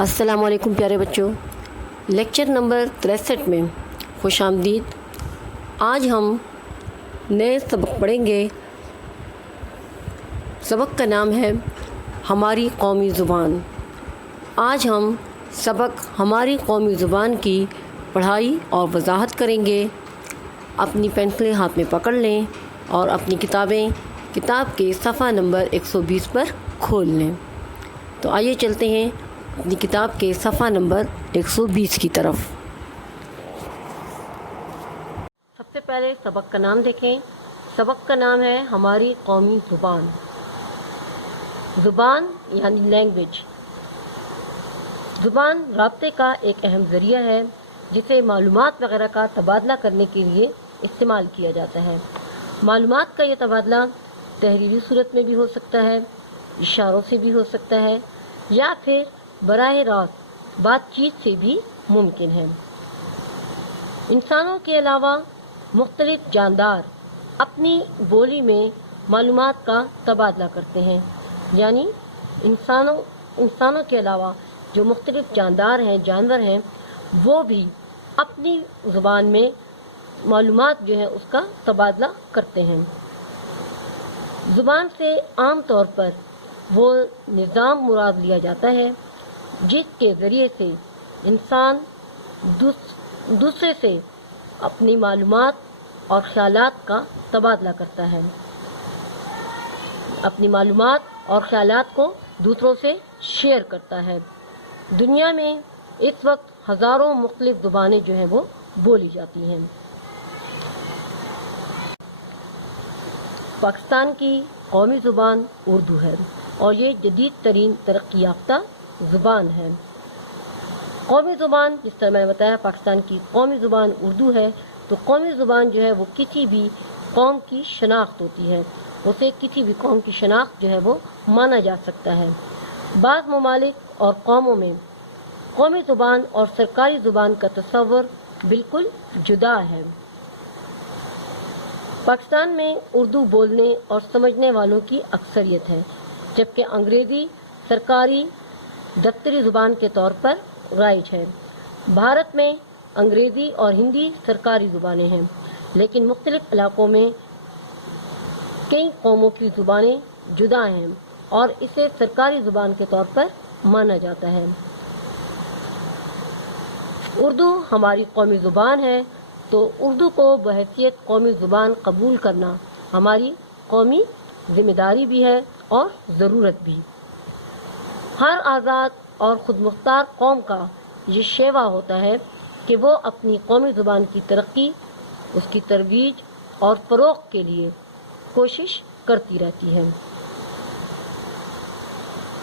السلام علیکم پیارے بچوں، لیکچر نمبر 63 میں خوش آمدید۔ آج ہم نئے سبق پڑھیں گے۔ سبق کا نام ہے ہماری قومی زبان۔ آج ہم سبق ہماری قومی زبان کی پڑھائی اور وضاحت کریں گے۔ اپنی پینسلیں ہاتھ میں پکڑ لیں اور اپنی کتاب کے صفحہ نمبر 120 پر کھول لیں۔ تو آئیے چلتے ہیں اپنی کتاب کے صفحہ نمبر 120 کی طرف۔ سب سے پہلے سبق کا نام دیکھیں۔ سبق کا نام ہے ہماری قومی زبان۔ زبان یعنی لینگویج۔ زبان رابطے کا ایک اہم ذریعہ ہے جسے معلومات وغیرہ کا تبادلہ کرنے کے لیے استعمال کیا جاتا ہے۔ معلومات کا یہ تبادلہ تحریری صورت میں بھی ہو سکتا ہے، اشاروں سے بھی ہو سکتا ہے، یا پھر براہ راست بات چیت سے بھی ممکن ہے۔ انسانوں کے علاوہ مختلف جاندار اپنی بولی میں معلومات کا تبادلہ کرتے ہیں، یعنی انسانوں کے علاوہ جو مختلف جانور ہیں وہ بھی اپنی زبان میں معلومات جو ہے اس کا تبادلہ کرتے ہیں۔ زبان سے عام طور پر وہ نظام مراد لیا جاتا ہے جس کے ذریعے سے انسان دوسرے سے اپنی معلومات اور خیالات کا تبادلہ کرتا ہے، اپنی معلومات اور خیالات کو دوسروں سے شیئر کرتا ہے۔ دنیا میں اس وقت ہزاروں مختلف زبانیں جو ہیں وہ بولی جاتی ہیں۔ پاکستان کی قومی زبان اردو ہے اور یہ جدید ترین ترقی یافتہ زبان ہے۔ قومی زبان، جس طرح میں نے بتایا پاکستان کی قومی زبان اردو ہے، تو قومی زبان جو ہے وہ کسی بھی قوم کی شناخت ہوتی ہے، اسے کسی بھی قوم کی شناخت جو ہے وہ مانا جا سکتا ہے۔ بعض ممالک اور قوموں میں قومی زبان اور سرکاری زبان کا تصور بالکل جدا ہے۔ پاکستان میں اردو بولنے اور سمجھنے والوں کی اکثریت ہے، جبکہ انگریزی سرکاری دفتری زبان کے طور پر رائج ہے۔ بھارت میں انگریزی اور ہندی سرکاری زبانیں ہیں، لیکن مختلف علاقوں میں کئی قوموں کی زبانیں جدا ہیں اور اسے سرکاری زبان کے طور پر مانا جاتا ہے۔ اردو ہماری قومی زبان ہے، تو اردو کو بحیثیت قومی زبان قبول کرنا ہماری قومی ذمہ داری بھی ہے اور ضرورت بھی۔ ہر آزاد اور خود مختار قوم کا یہ شیوا ہوتا ہے کہ وہ اپنی قومی زبان کی ترقی، اس کی ترویج اور فروغ کے لیے کوشش کرتی رہتی ہے۔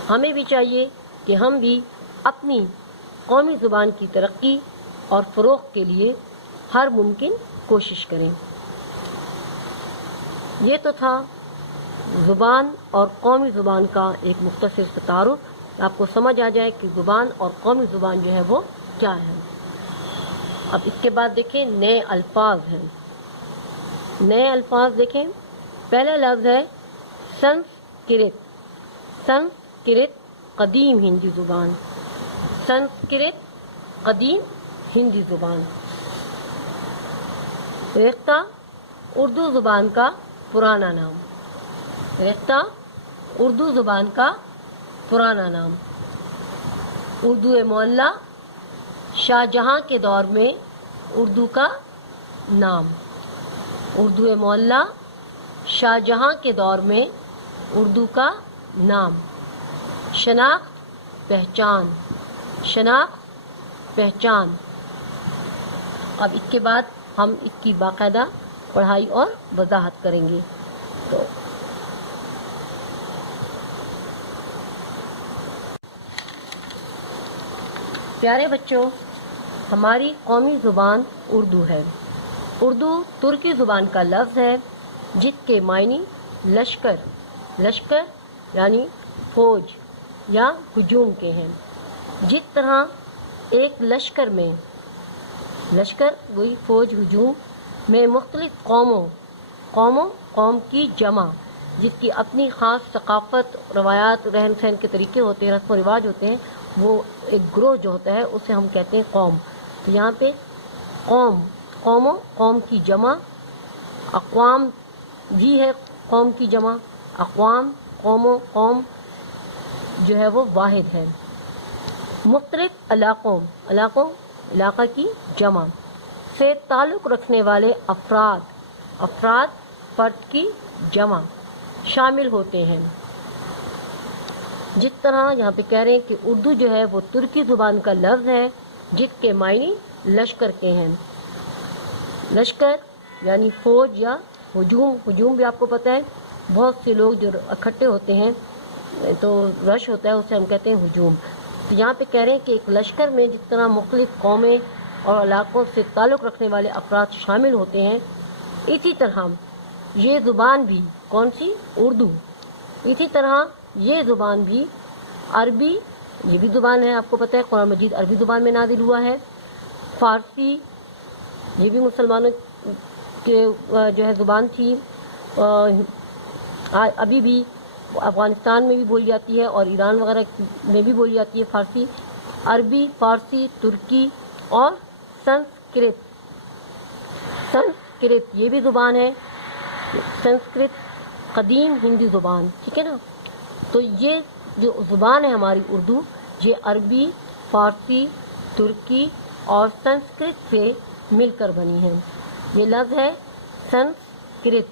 ہمیں بھی چاہیے کہ ہم بھی اپنی قومی زبان کی ترقی اور فروغ کے لیے ہر ممکن کوشش کریں۔ یہ تو تھا زبان اور قومی زبان کا ایک مختصر سا تعارف، آپ کو سمجھ آ جائے کہ زبان اور قومی زبان جو ہے وہ کیا ہے۔ اب اس کے بعد دیکھیں نئے الفاظ ہیں۔ نئے الفاظ دیکھیں، پہلا لفظ ہے سنسکرت۔ سنسکرت قدیم ہندی زبان۔ سنسکرت قدیم ہندی زبان۔ ریختہ اردو زبان کا پرانا نام۔ ریختہ اردو زبان کا پرانا نام۔ اردو معلیٰ شاہ جہاں کے دور میں اردو کا نام۔ اردو معلیٰ شاہ جہاں کے دور میں اردو کا نام۔ شناخت پہچان۔ شناخت پہچان۔ اب اس کے بعد ہم اس کی باقاعدہ پڑھائی اور وضاحت کریں گے۔ تو پیارے بچوں، ہماری قومی زبان اردو ہے۔ اردو ترکی زبان کا لفظ ہے جس کے معنی لشکر یعنی فوج یا ہجوم کے ہیں۔ جس طرح ایک لشکر وہی فوج، ہجوم میں مختلف قوم کی جمع جس کی اپنی خاص ثقافت، روایات، رہن سہن کے طریقے ہوتے ہیں، رسم و رواج ہوتے ہیں، وہ ایک گروہ جو ہوتا ہے اسے ہم کہتے ہیں قوم۔ تو یہاں پہ قوم کی جمع، اقوام بھی ہے قوم کی جمع، اقوام، قوم جو ہے وہ واحد ہے۔ مختلف علاقہ کی جمع سے تعلق رکھنے والے افراد فرد کی جمع شامل ہوتے ہیں۔ جس طرح یہاں پہ کہہ رہے ہیں کہ اردو جو ہے وہ ترکی زبان کا لفظ ہے جس کے معنی لشکر کے ہیں۔ لشکر یعنی فوج یا ہجوم بھی آپ کو پتہ ہے، بہت سے لوگ جو اکٹھے ہوتے ہیں تو رش ہوتا ہے، اسے ہم کہتے ہیں ہجوم۔ تو یہاں پہ کہہ رہے ہیں کہ ایک لشکر میں جس طرح مختلف قومیں اور علاقوں سے تعلق رکھنے والے افراد شامل ہوتے ہیں، اسی طرح یہ زبان بھی، کون سی؟ اردو، اسی طرح یہ زبان بھی عربی، یہ بھی زبان ہے، آپ کو پتہ ہے قرآن مجید عربی زبان میں نازل ہوا ہے۔ فارسی، یہ بھی مسلمانوں کے جو ہے زبان تھی، ابھی بھی افغانستان میں بھی بولی جاتی ہے اور ایران وغیرہ میں بھی بولی جاتی ہے فارسی۔ عربی، فارسی، ترکی اور سنسکرت یہ بھی زبان ہے۔ سنسکرت قدیم ہندی زبان، ٹھیک ہے نا۔ تو یہ جو زبان ہے ہماری اردو، یہ عربی، فارسی، ترکی اور سنسکرت سے مل کر بنی ہے۔ یہ لفظ ہے سنسکرت۔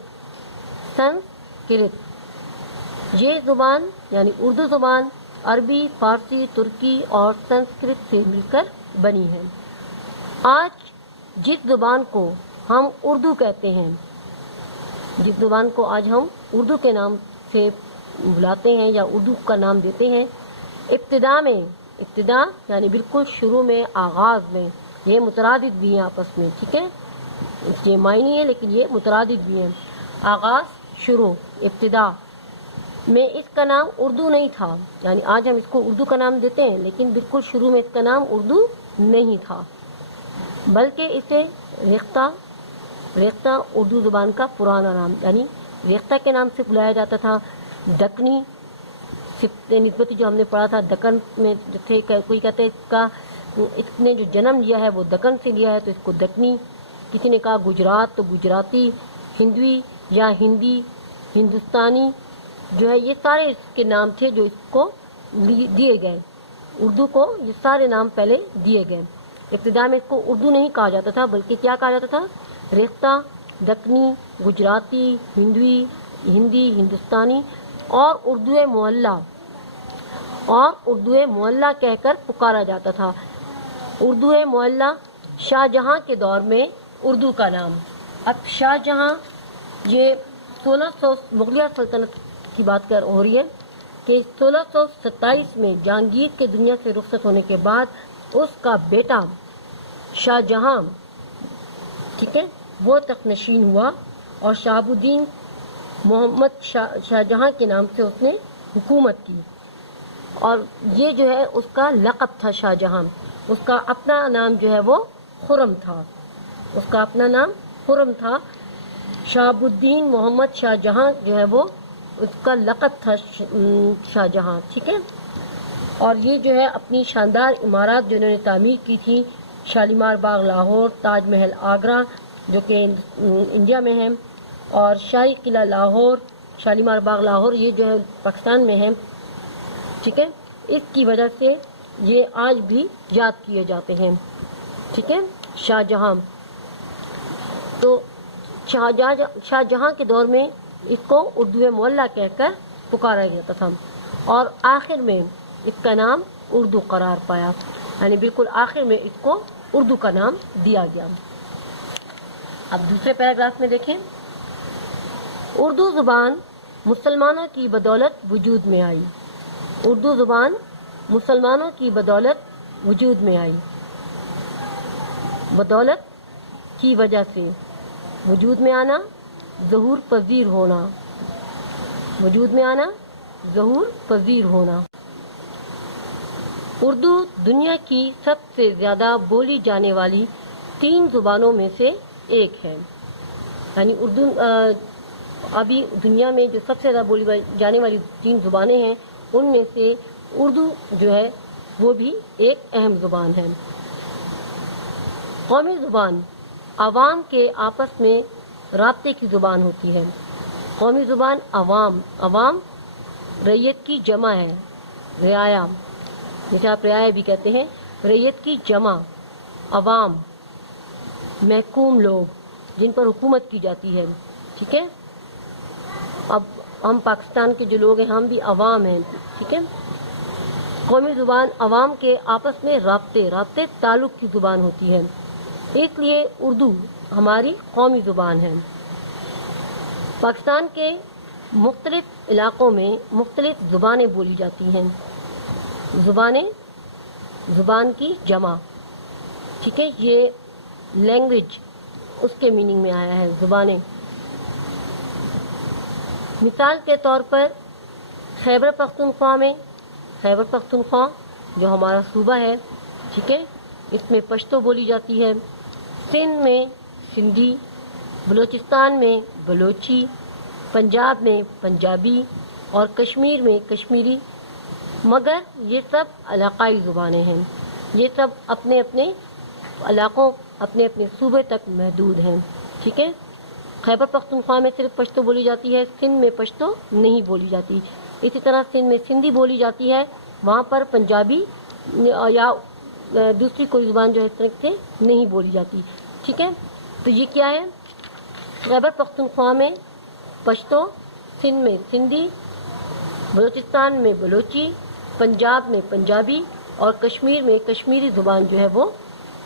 یہ زبان یعنی اردو زبان عربی، فارسی، ترکی اور سنسکرت سے مل کر بنی ہے۔ آج جس زبان کو ہم اردو کہتے ہیں، جس زبان کو آج ہم اردو کے نام سے بلاتے ہیں یا اردو کا نام دیتے ہیں، ابتدا یعنی بالکل شروع میں، آغاز میں، یہ مترادف بھی ہیں آپس میں، ٹھیک ہے، یہ معنی ہے لیکن یہ مترادف بھی ہیں۔ آغاز، شروع، ابتدا میں اس کا نام اردو نہیں تھا، یعنی آج ہم اس کو اردو کا نام دیتے ہیں لیکن بالکل شروع میں اس کا نام اردو نہیں تھا، بلکہ اسے ریختہ اردو زبان کا پرانا نام، یعنی ریختہ کے نام سے بلایا جاتا تھا۔ دکنی نسبتی جو ہم نے پڑھا تھا، دکن میں تھے، کوئی کہتے ہیں اس نے جو جنم لیا ہے وہ دکن سے لیا ہے تو اس کو دکنی، کسی نے کہا گجرات تو گجراتی، ہندوی یا ہندی، ہندوستانی جو ہے، یہ سارے اس کے نام تھے جو اس کو دیے گئے، اردو کو یہ سارے نام پہلے دیے گئے۔ ابتدا میں اس کو اردو نہیں کہا جاتا تھا بلکہ کیا کہا جاتا تھا؟ ریختہ، دکنی، گجراتی، ہندوی، ہندی، ہندوستانی اور اردو معلیٰ کہہ کر پکارا جاتا تھا۔ اردو معلیٰ شاہ جہاں کے دور میں اردو کا نام۔ اب شاہ جہاں، یہ 1600 مغلیہ سلطنت کی بات ہو رہی ہے کہ 1627 میں جہانگیر کے دنیا سے رخصت ہونے کے بعد اس کا بیٹا شاہ جہاں، ٹھیک ہے، وہ تخت نشین ہوا اور شہاب الدین محمد شاہ جہاں کے نام سے اس نے حکومت کی، اور یہ جو ہے اس کا لقب تھا شاہ جہاں۔ اس کا اپنا نام جو ہے وہ خرم تھا، اس کا اپنا نام خرم تھا۔ شہاب الدین محمد شاہ جہاں جو ہے وہ اس کا لقب تھا شاہ جہاں، ٹھیک ہے۔ اور یہ جو ہے اپنی شاندار عمارات جو انہوں نے تعمیر کی تھی، شالیمار باغ لاہور، تاج محل آگرہ جو کہ انڈیا میں ہے، اور شاہی قلعہ لاہور، شالیمار باغ لاہور، یہ جو ہے پاکستان میں ہے، ٹھیک ہے۔ اس کی وجہ سے یہ آج بھی یاد کیے جاتے ہیں، ٹھیک ہے، شاہ جہاں۔ تو شاہ جہاں کے دور میں اس کو اردو معلیٰ کہہ کر پکارا جاتا تھا، اور آخر میں اس کا نام اردو قرار پایا، یعنی بالکل آخر میں اس کو اردو کا نام دیا گیا۔ اب دوسرے پیراگراف میں دیکھیں، اردو زبان مسلمانوں کی بدولت وجود میں آئی۔ اردو زبان مسلمانوں کی بدولت وجود میں آئی، بدولت کی وجہ سے، وجود میں آنا، ظہور پذیر ہونا، وجود میں آنا، ظہور پذیر ہونا۔ اردو دنیا کی سب سے زیادہ بولی جانے والی 3 زبانوں میں سے ایک ہے، یعنی اردو ابھی دنیا میں جو سب سے زیادہ بولی جانے والی 3 زبانیں ہیں ان میں سے اردو جو ہے وہ بھی ایک اہم زبان ہے۔ قومی زبان عوام کے آپس میں رابطے کی زبان ہوتی ہے۔ قومی زبان عوام ریت کی جمع ہے، رعایا، جسے آپ رعایا بھی کہتے ہیں، ریت کی جمع، عوام، محکوم لوگ جن پر حکومت کی جاتی ہے، ٹھیک ہے۔ اب ہم پاکستان کے جو لوگ ہیں ہم بھی عوام ہیں، ٹھیک ہے۔ قومی زبان عوام کے آپس میں رابطے تعلق کی زبان ہوتی ہے، اس لیے اردو ہماری قومی زبان ہے۔ پاکستان کے مختلف علاقوں میں مختلف زبانیں بولی جاتی ہیں۔ زبان کی جمع، ٹھیک ہے، یہ لینگویج اس کے میننگ میں آیا ہے، زبانیں۔ مثال کے طور پر خیبر پختونخوا جو ہمارا صوبہ ہے، ٹھیک ہے، اس میں پشتو بولی جاتی ہے۔ سندھ میں سندھی، بلوچستان میں بلوچی، پنجاب میں پنجابی اور کشمیر میں کشمیری، مگر یہ سب علاقائی زبانیں ہیں، یہ سب اپنے اپنے علاقوں، اپنے اپنے صوبے تک محدود ہیں، ٹھیک ہے۔ خیبر پختونخوا میں صرف پشتو بولی جاتی ہے، سندھ میں پشتو نہیں بولی جاتی۔ اسی طرح سندھ میں سندھی بولی جاتی ہے، وہاں پر پنجابی یا دوسری کوئی زبان جو ہے اس طرح سے نہیں بولی جاتی، ٹھیک ہے۔ تو یہ کیا ہے، خیبر پختونخوا میں پشتو، سندھ میں سندھی، بلوچستان میں بلوچی، پنجاب میں پنجابی اور کشمیر میں کشمیری زبان جو ہے وہ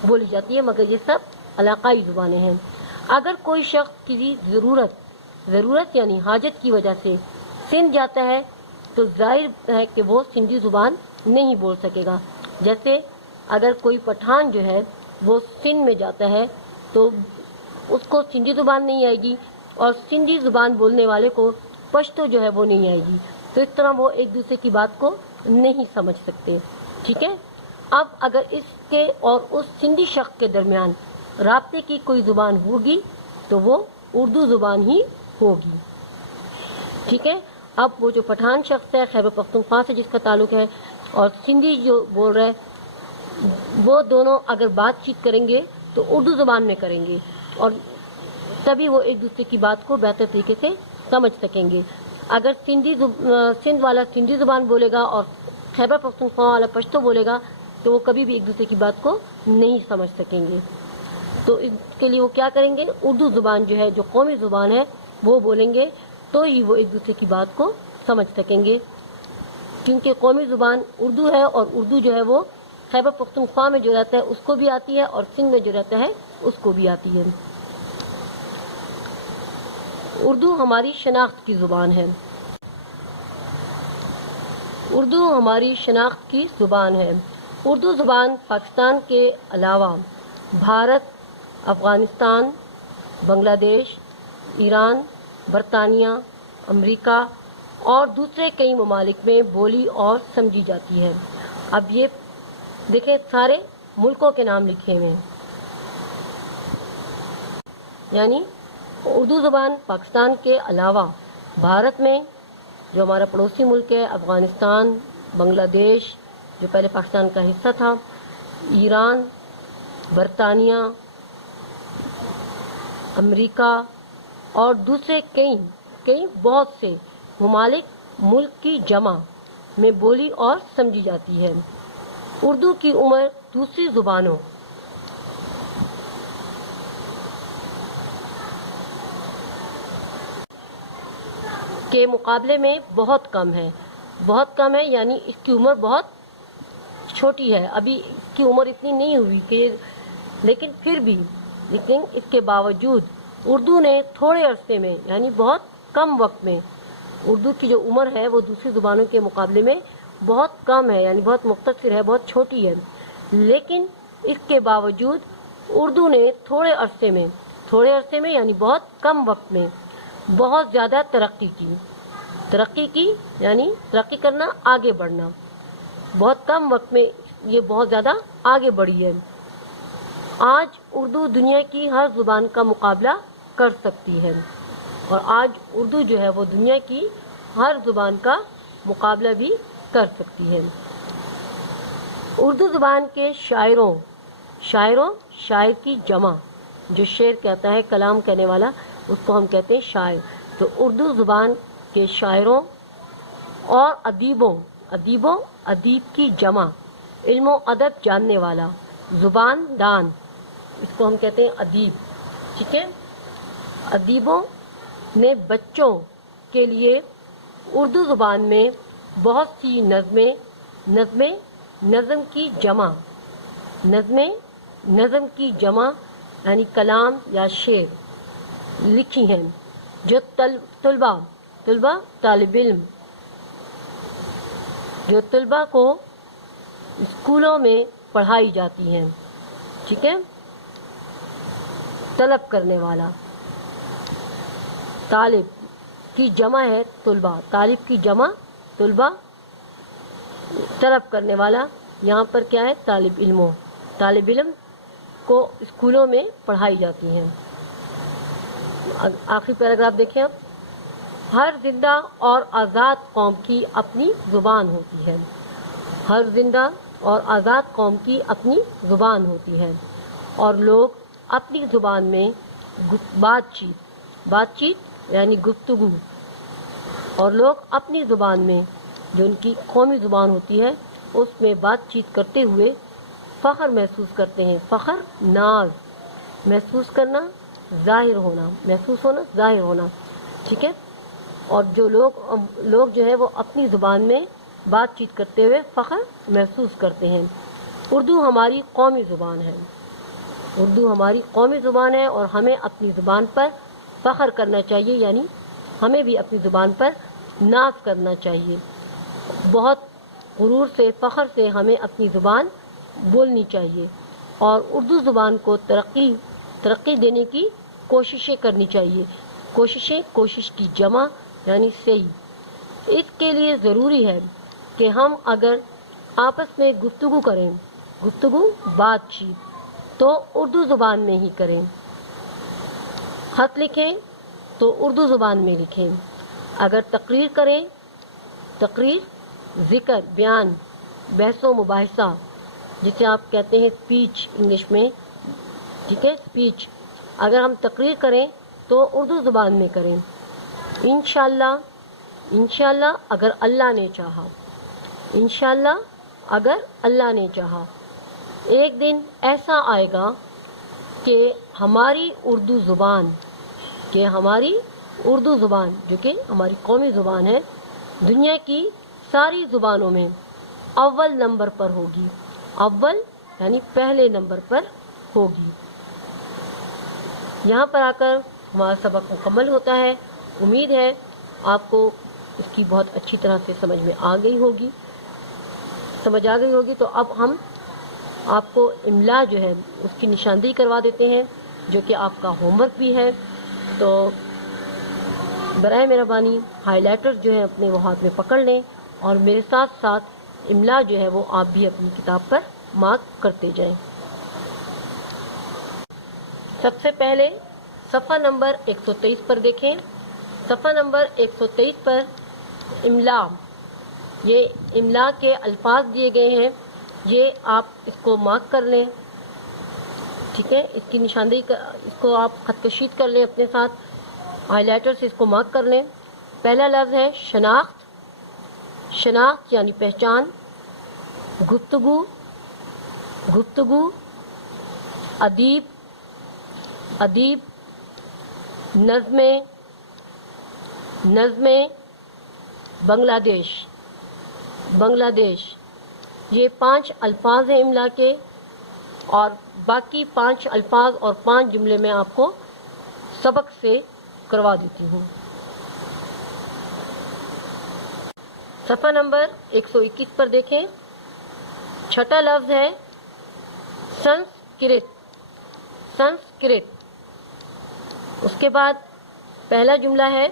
بولی جاتی ہے، مگر یہ سب علاقائی زبانیں ہیں۔ اگر کوئی شخص کسی ضرورت یعنی حاجت کی وجہ سے سندھ جاتا ہے تو ظاہر ہے کہ وہ سندھی زبان نہیں بول سکے گا۔ جیسے اگر کوئی پٹھان جو ہے وہ سندھ میں جاتا ہے تو اس کو سندھی زبان نہیں آئے گی اور سندھی زبان بولنے والے کو پشتو جو ہے وہ نہیں آئے گی، تو اس طرح وہ ایک دوسرے کی بات کو نہیں سمجھ سکتے، ٹھیک ہے۔ اب اگر اس کے اور اس سندھی شخص کے درمیان رابطے کی کوئی زبان ہوگی تو وہ اردو زبان ہی ہوگی، ٹھیک ہے۔ اب وہ جو پٹھان شخص ہے خیبر پختونخوا سے جس کا تعلق ہے اور سندھی جو بول رہا ہے، وہ دونوں اگر بات چیت کریں گے تو اردو زبان میں کریں گے اور تبھی وہ ایک دوسرے کی بات کو بہتر طریقے سے سمجھ سکیں گے۔ اگر سندھ والا سندھی زبان بولے گا اور خیبر پختونخوا والا پشتو بولے گا تو وہ کبھی بھی ایک دوسرے کی بات کو نہیں سمجھ سکیں گے۔ تو اس کے لیے وہ کیا کریں گے، اردو زبان جو ہے جو قومی زبان ہے وہ بولیں گے تو ہی وہ ایک دوسرے کی بات کو سمجھ سکیں گے، کیونکہ قومی زبان اردو ہے اور اردو جو ہے وہ خیبر پختونخوا میں جو رہتا ہے اس کو بھی آتی ہے اور سندھ میں جو رہتا ہے اس کو بھی آتی ہے۔ اردو ہماری شناخت کی زبان ہے۔ اردو ہماری شناخت کی زبان ہے۔ اردو زبان پاکستان کے علاوہ بھارت، افغانستان، بنگلہ دیش، ایران، برطانیہ، امریکہ اور دوسرے کئی ممالک میں بولی اور سمجھی جاتی ہے۔ اب یہ دیکھیں سارے ملکوں کے نام لکھے ہوئے ہیں، یعنی اردو زبان پاکستان کے علاوہ بھارت میں جو ہمارا پڑوسی ملک ہے، افغانستان، بنگلہ دیش جو پہلے پاکستان کا حصہ تھا، ایران، برطانیہ، امریکہ اور دوسرے کئی بہت سے ملک کی جمع میں بولی اور سمجھی جاتی ہے۔ اردو کی عمر دوسری زبانوں کے مقابلے میں بہت کم ہے، یعنی اس کی عمر بہت چھوٹی ہے، ابھی اس کی عمر اتنی نہیں ہوئی کہ، لیکن اس کے باوجود اردو نے تھوڑے عرصے میں یعنی بہت کم وقت میں، اردو کی جو عمر ہے وہ دوسری زبانوں کے مقابلے میں بہت کم ہے، یعنی بہت مختصر ہے، بہت چھوٹی ہے، لیکن اس کے باوجود اردو نے تھوڑے عرصے میں یعنی بہت کم وقت میں بہت زیادہ ترقی کی یعنی ترقی کرنا، آگے بڑھنا، بہت کم وقت میں یہ بہت زیادہ آگے بڑھی ہے۔ آج اردو دنیا کی ہر زبان کا مقابلہ کر سکتی ہے۔ اور آج اردو جو ہے وہ دنیا کی ہر زبان کا مقابلہ بھی کر سکتی ہے۔ اردو زبان کے شاعر کی جمع، جو شعر کہتا ہے، کلام کہنے والا، اس کو ہم کہتے ہیں شاعر۔ تو اردو زبان کے شاعروں اور ادیب کی جمع، علم و ادب جاننے والا، زبان دان، اس کو ہم کہتے ہیں ادیب، ٹھیک ہے۔ ادیبوں نے بچوں کے لیے اردو زبان میں بہت سی نظم کی جمع یعنی کلام یا شعر لکھی ہیں، جو طلباء کو اسکولوں میں پڑھائی جاتی ہیں، ٹھیک ہے۔ طلب کرنے والا، طالب کی جمع ہے طلباء، طالب کی جمع طلباء، طلب کرنے والا، یہاں پر کیا ہے؟ طالب علم کو اسکولوں میں پڑھائی جاتی ہیں۔ آخری پیراگراف دیکھیں اب۔ ہر زندہ اور آزاد قوم کی اپنی زبان ہوتی ہے، ہر زندہ اور آزاد قوم کی اپنی زبان ہوتی ہے، اور لوگ اپنی زبان میں بات چیت یعنی گفتگو، اور لوگ اپنی زبان میں جو ان کی قومی زبان ہوتی ہے اس میں بات چیت کرتے ہوئے فخر محسوس کرتے ہیں۔ فخر، ناز، محسوس کرنا، محسوس ہونا، ظاہر ہونا، ٹھیک ہے۔ اور جو لوگ جو ہے وہ اپنی زبان میں بات چیت کرتے ہوئے فخر محسوس کرتے ہیں۔ اردو ہماری قومی زبان ہے، اردو ہماری قومی زبان ہے، اور ہمیں اپنی زبان پر فخر کرنا چاہیے، یعنی ہمیں بھی اپنی زبان پر ناز کرنا چاہیے۔ بہت غرور سے، فخر سے ہمیں اپنی زبان بولنی چاہیے، اور اردو زبان کو ترقی دینے کی کوششیں کرنی چاہیے۔ کوشش کی جمع یعنی صحیح۔ اس کے لیے ضروری ہے کہ ہم اگر آپس میں گفتگو کریں، بات چیت، تو اردو زبان میں ہی کریں۔ خط لکھیں تو اردو زبان میں لکھیں۔ اگر تقریر کریں، ذکر، بیان، بحث و مباحثہ، جسے آپ کہتے ہیں اسپیچ انگلش میں، ٹھیک ہے، اسپیچ، اگر ہم تقریر کریں تو اردو زبان میں کریں۔ انشاءاللہ اگر اللہ نے چاہا، انشاءاللہ اگر اللہ نے چاہا، ایک دن ایسا آئے گا کہ ہماری اردو زبان جو کہ ہماری قومی زبان ہے، دنیا کی ساری زبانوں میں اول نمبر پر ہوگی، اول یعنی پہلے نمبر پر ہوگی۔ یہاں پر آ کر ہمارا سبق مکمل ہوتا ہے۔ امید ہے آپ کو اس کی بہت اچھی طرح سے سمجھ آ گئی ہوگی۔ تو اب ہم آپ کو املا جو ہے اس کی نشاندہی کروا دیتے ہیں، جو کہ آپ کا ہوم ورک بھی ہے۔ تو برائے مہربانی ہائی لائٹر جو ہے اپنے وہ ہاتھ میں پکڑ لیں، اور میرے ساتھ ساتھ املا جو ہے وہ آپ بھی اپنی کتاب پر مارک کرتے جائیں۔ سب سے پہلے صفحہ نمبر 123 پر دیکھیں۔ صفحہ نمبر 123 پر املا، یہ املا کے الفاظ دیے گئے ہیں، یہ آپ اس کو مارک کر لیں، ٹھیک ہے۔ اس کی نشاندہی اس کو آپ خط کشید کر لیں اپنے ساتھ، ہائی لائٹر سے اس کو مارک کر لیں۔ پہلا لفظ ہے شناخت یعنی پہچان، گفتگو، ادیب، نظمیں، بنگلہ دیش، یہ 5 الفاظ ہیں املا کے، اور باقی 5 الفاظ اور 5 جملے میں آپ کو سبق سے کروا دیتی ہوں۔ صفحہ نمبر 121 پر دیکھیں۔ چھٹا لفظ ہے سنسکرت۔ اس کے بعد پہلا جملہ ہے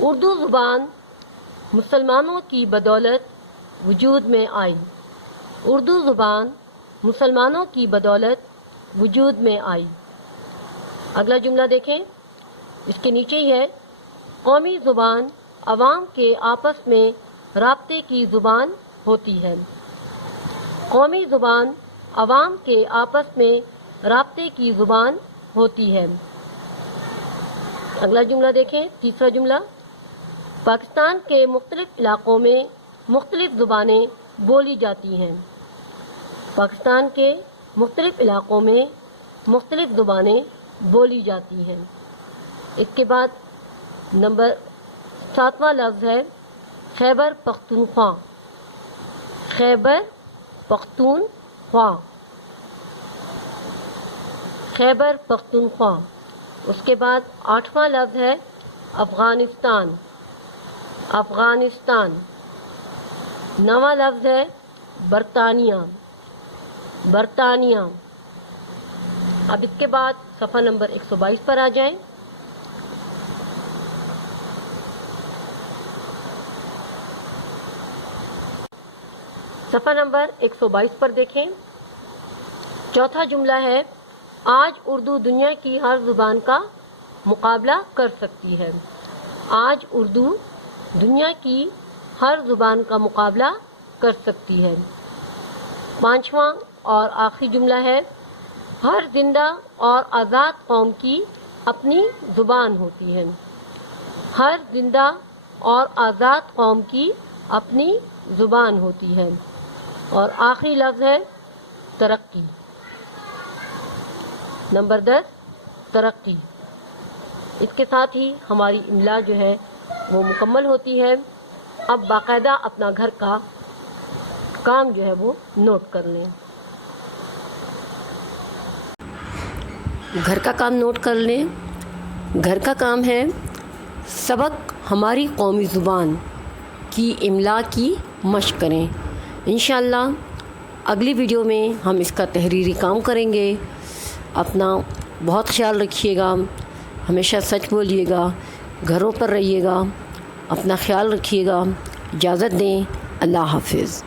اردو زبان مسلمانوں کی بدولت وجود میں آئی۔ اردو زبان مسلمانوں کی بدولت وجود میں آئی۔ اگلا جملہ دیکھیں، اس کے نیچے ہی ہے، قومی زبان عوام کے آپس میں رابطے کی زبان ہوتی ہے۔ قومی زبان عوام کے آپس میں رابطے کی زبان ہوتی ہے۔ اگلا جملہ دیکھیں، تیسرا جملہ، پاکستان کے مختلف علاقوں میں مختلف زبانیں بولی جاتی ہیں۔ پاکستان کے مختلف علاقوں میں مختلف زبانیں بولی جاتی ہیں۔ اس کے بعد نمبر 7واں لفظ ہے خیبر پختونخوا۔ خیبر پختونخوا، خیبر پختونخوا۔ اس کے بعد 8واں لفظ ہے افغانستان۔ افغانستان۔ 9واں لفظ ہے برطانیہ۔ برطانیہ۔ اب اس کے بعد صفحہ نمبر 122 پر آ جائیں۔ صفحہ نمبر 122 پر دیکھیں، چوتھا جملہ ہے، آج اردو دنیا کی ہر زبان کا مقابلہ کر سکتی ہے۔ آج اردو دنیا کی ہر زبان کا مقابلہ کر سکتی ہے۔ 5واں اور آخری جملہ ہے، ہر زندہ اور آزاد قوم کی اپنی زبان ہوتی ہے۔ ہر زندہ اور آزاد قوم کی اپنی زبان ہوتی ہے۔ اور آخری لفظ ہے ترقی۔ نمبر 10 ترقی۔ اس کے ساتھ ہی ہماری املا جو ہے وہ مکمل ہوتی ہے۔ اب باقاعدہ اپنا گھر کا کام جو ہے وہ نوٹ کر لیں۔ گھر کا کام نوٹ کر لیں۔ گھر کا کام ہے، سبق ہماری قومی زبان کی املا کی مشق کریں۔ انشاءاللہ اگلی ویڈیو میں ہم اس کا تحریری کام کریں گے۔ اپنا بہت خیال رکھیے گا، ہمیشہ سچ بولیے گا، گھروں پر رہیے گا، اپنا خیال رکھیے گا۔ اجازت دیں، اللہ حافظ۔